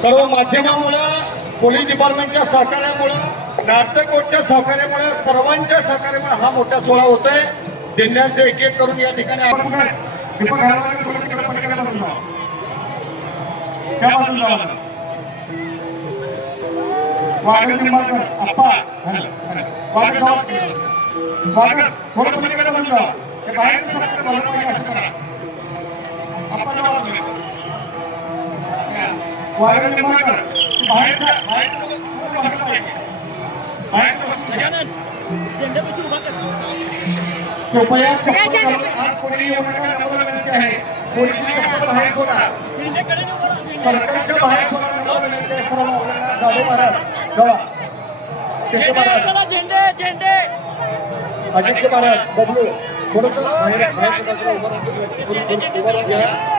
सर्व माध्यमामुळे पोलीस डिपार्टमेंटच्या सहकार्यामुळे नाट्यकोटच्या सहकार्यामुळे सर्वांच्या सहकार्यामुळे हा मोठा सोहळा होतोय। दिंड्यांचे एक एक करून या ठिकाणी कृपया चप्पल आज कोणी येऊ नका नंबर विनंती आहे। पोलिसांची चप्पल बाहेर सोडा, सरकारच्या बाहेर सोडा नंबर विनंती आहे। सर्व मुलांना जाधव महाराज जावा, शेट्टी महाराज, अजिंक्य महाराज, बबलू थोडंसं बाहेर सोडा, उभं राहून घ्या।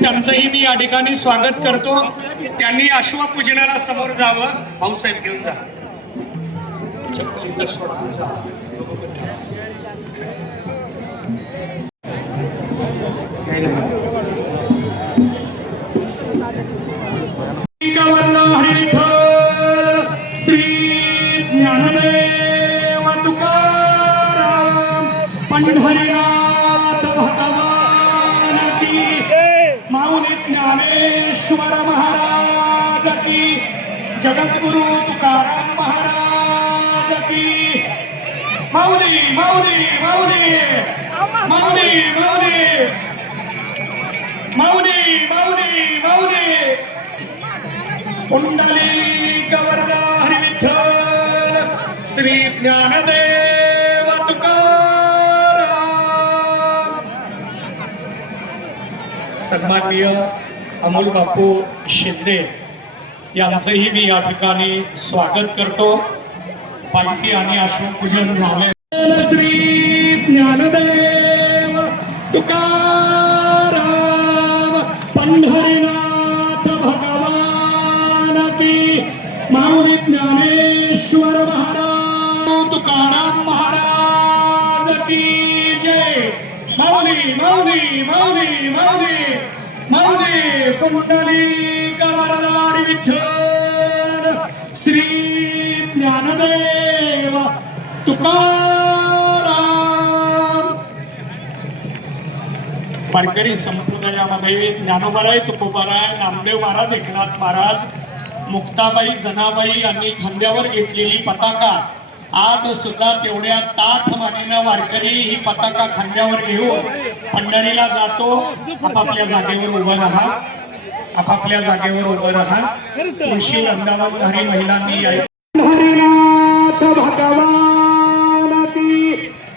त्यांचंही मी या ठिकाणी स्वागत करतो। त्यांनी अश्वपूजनाला समोर जावं। भाऊसाहेब घेऊन जा, चप्पल इथं सोडा। श्री ज्ञानदेव तुकाराम पंढरीनाथ भगवान की, माऊली ज्ञानेश्वर महाराज की, जगद्गुरु तुकाराम महाराज की। माऊली माऊली माऊली माऊली माऊली माऊली माऊली माऊली पुंडलिक वरदा हरी विठ्ठल श्री ज्ञानदेव तुकाराम। सन्माननीय अमोल बापू शिंदे यांचंही मी या ठिकाणी स्वागत करतो. पालखी आणि अश्वपूजन झाले. श्री ज्ञानदेव तुकाराम पंढरीनाथ भगवान की माऊली ज्ञानेश्वर महाराज तुकाराम महाराज की जय. माऊली माऊली माऊली माऊली माऊली पुंडलिक वरदारी विठ्ठल श्री ज्ञानदेव तुकाराम. वारकरी संप्रदायामध्ये ज्ञानोबाराय तुकोबाराय नामदेव महाराज एकनाथ महाराज मुक्ताबाई जनाबाई यांनी खांद्यावर घेतलेली पताका आज सुद्धा तेवढ्या ताठ मानेनं वारकरी ही पताका खांद्यावर घेऊन पंढरीला जातो. आपापल्या जागेवर उभं राहा. आपापल्या जागेवर उभं राहा. तुळशी वृंदावनधारी महिलांनी हरिनाथ भगवान की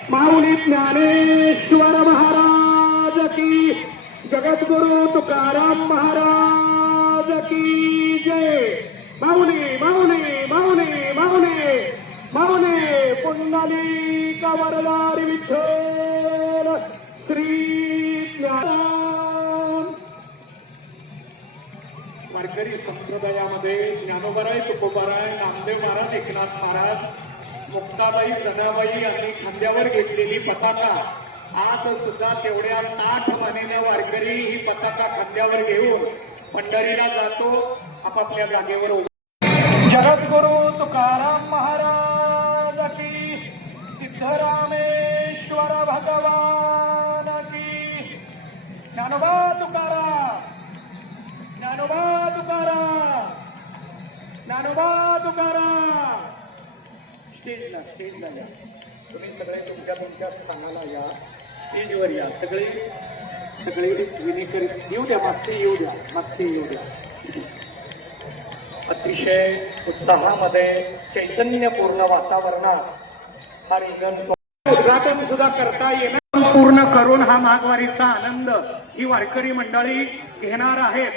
माऊली ज्ञानेश्वर महाराज की जगद्गुरु तुकाराम महाराज की जय. माऊली माऊली माऊली माऊली माऊली पुंडलिक वरदारी विठ्ठल श्री ज्ञान. वारकरी संप्रदायामध्ये ज्ञानोबाराय तुकोबाराय नामदेव महाराज एकनाथ महाराज मुक्ताबाई जनाबाई यांनी खांद्यावर घेतलेली पताका आज सुद्धा तेवढ्या ताठ मानेनं वारकरी ही पताका खांद्यावर घेऊन पंढरीला जातो. आपापल्या जागेवर जगद्गुरु तुकाराम महाराज की सिद्धरामेश्वर भगवान की ज्ञानोबा तुकाराम ज्ञानोबा तुकाराम ज्ञानोबा तुकाराम. स्टेजला या. तुम्ही सगळे तुमच्या स्थानाला या. स्टेजवर या. सगळे विनेकरी येऊ द्या. मागचे येऊ द्या. अतिशय उत्साहामध्ये चैतन्यपूर्ण वातावरणात हा रिंगण उद्घाटन सुद्धा करता येणार पूर्ण करून हा माघवारीचा आनंद ही वारकरी मंडळी घेणार आहेत.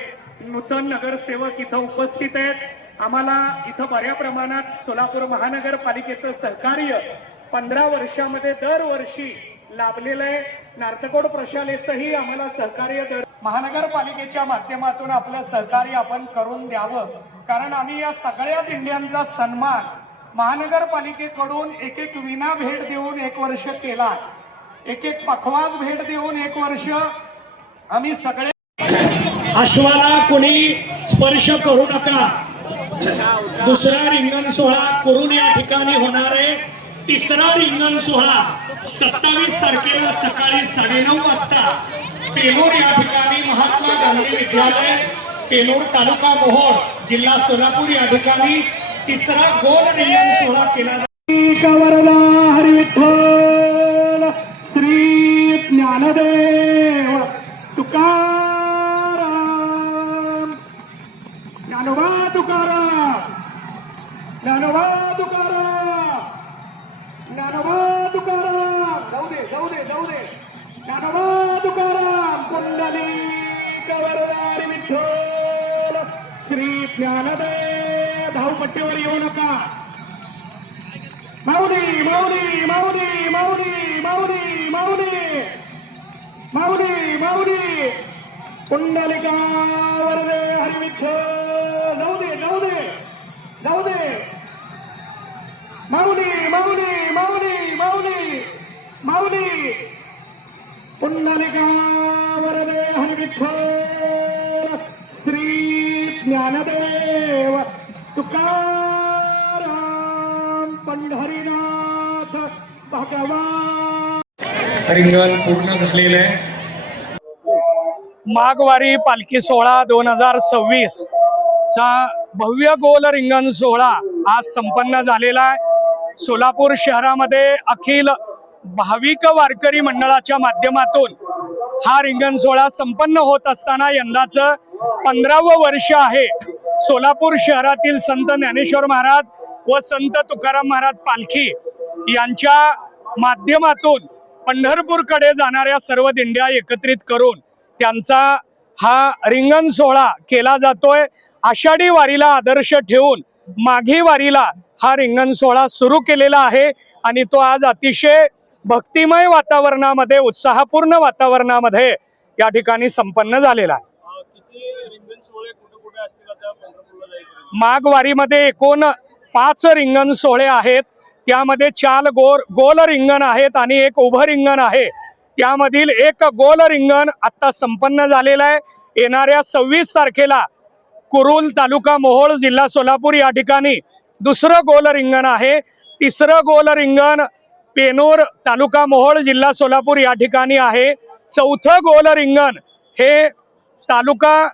नूतन नगरसेवक इथं उपस्थित आहेत. आम्हाला इथं बऱ्या प्रमाणात सोलापूर महानगरपालिकेचं सहकार्य 15 वर्षामध्ये दरवर्षी लाभलेलं आहे. नार्तकोड प्रशालेचंही आम्हाला सहकार्य महानगरपालिकेच्या माध्यमातून आपलं सहकार्य आपण करून द्यावं. कारण आम्ही या सगळ्या दिंड्यांचा सन्मान महानगरपालिकेकडून एक विना भेट देऊन 1 वर्ष केला. एक पखवाज भेट देऊन 1 वर्ष आम्ही सगळे. अश्वाला कोणी स्पर्श करू नका. दुसरा रिंगण सोहळा करून या ठिकाणी होणार आहे. तिसरा रिंगण सोहळा 27 तारखेला सकाळी 9:30 वाजता पेलोर या ठिकाणी महात्मा गांधी विद्यालय पेलोर तालुका मोहोळ जिल्हा सोलापूर या ठिकाणी तिसरा गोल रिंगण सोहळा केला जातो. हरी विठ्ठल श्री ज्ञानदेव तुकाराम ज्ञानोबा तुकाराम ज्ञानोबा तुकाराम ज्ञानोबा तुकाराम. जाऊ दे ज्ञानोबा तुकाराम पुंडलिक वरदारी विठ्ठल श्री ज्ञानदेव. धावपट्टीवर येऊ नका. माऊली माऊली माऊली माऊली माऊली माऊली माऊली माऊली पुंडलिका वरदे हरी विठ्ठल. जाऊ दे माऊली माऊली माऊली माऊली माऊली पुंडलिका वरदे हरी विठ्ठल श्री ज्ञानदेव तुकाराम पंढरीनाथ भगवान. रिंगण पूर्ण झालेलं आहे. माघवारी पालखी सोहळा 2026 चा भव्य गोल रिंगण सोहळा आज संपन्न झालेला आहे. सोलापूर शहरामध्ये अखिल भाविक वारकरी मंडळाच्या माध्यमातून हा रिंगण सोहळा संपन्न होत असताना यंदाचं 15वं वर्ष आहे. सोलापूर शहरातील संत ज्ञानेश्वर महाराज व संत तुकाराम महाराज पालखी यांच्या माध्यमातून पंढरपूरकडे जाणाऱ्या सर्व दिंड्या एकत्रित करून त्यांचा हा रिंगण सोहळा केला जातोय. आषाढी वारीला आदर्श ठेवून माघी वारीला हा रिंगण सोहळा सुरू केलेला आहे आणि तो आज अतिशय भक्तिमय वातावरणामध्ये, उत्साहपूर्ण वातावरणामध्ये या ठिकाणी संपन्न झालेला आहे. माघ वारीमध्ये एकूण 5 रिंगण सोहळे आहेत. त्यामध्ये 4 गोल रिंगण आहेत आणि एक उभं रिंगण आहे. त्यामधील एक गोल रिंगण आता संपन्न झालेलं आहे. येणाऱ्या 26 तारखेला कुरुल तालुका मोहोळ जिल्हा सोलापूर या ठिकाणी दुसरं गोल रिंगण आहे. तिसरं गोल रिंगण पेनूर तालुका मोहोळ जिल्हा सोलापूर या ठिकाणी आहे. चौथं गोल रिंगण हे तालुका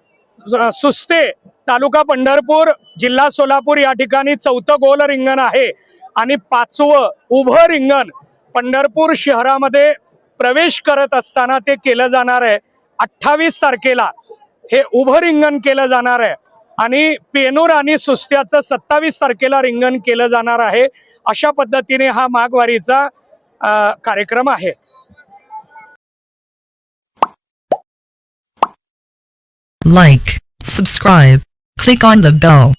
सुस्ते तालुका पंढरपूर जिल्हा सोलापूर या ठिकाणी चौथं गोल रिंगण आहे. आणि 5वं उभं रिंगण पंढरपूर शहरामध्ये प्रवेश करत असताना ते केलं जाणार आहे. 28 तारखेला हे उभं रिंगण केलं जाणार आहे आणि पेनूर आणि सुस्त्याचं 27 तारखेला रिंगण केलं जाणार आहे. अशा पद्धतीने हा माघवारीचा कार्यक्रम आहे. Like, subscribe, click on the bell.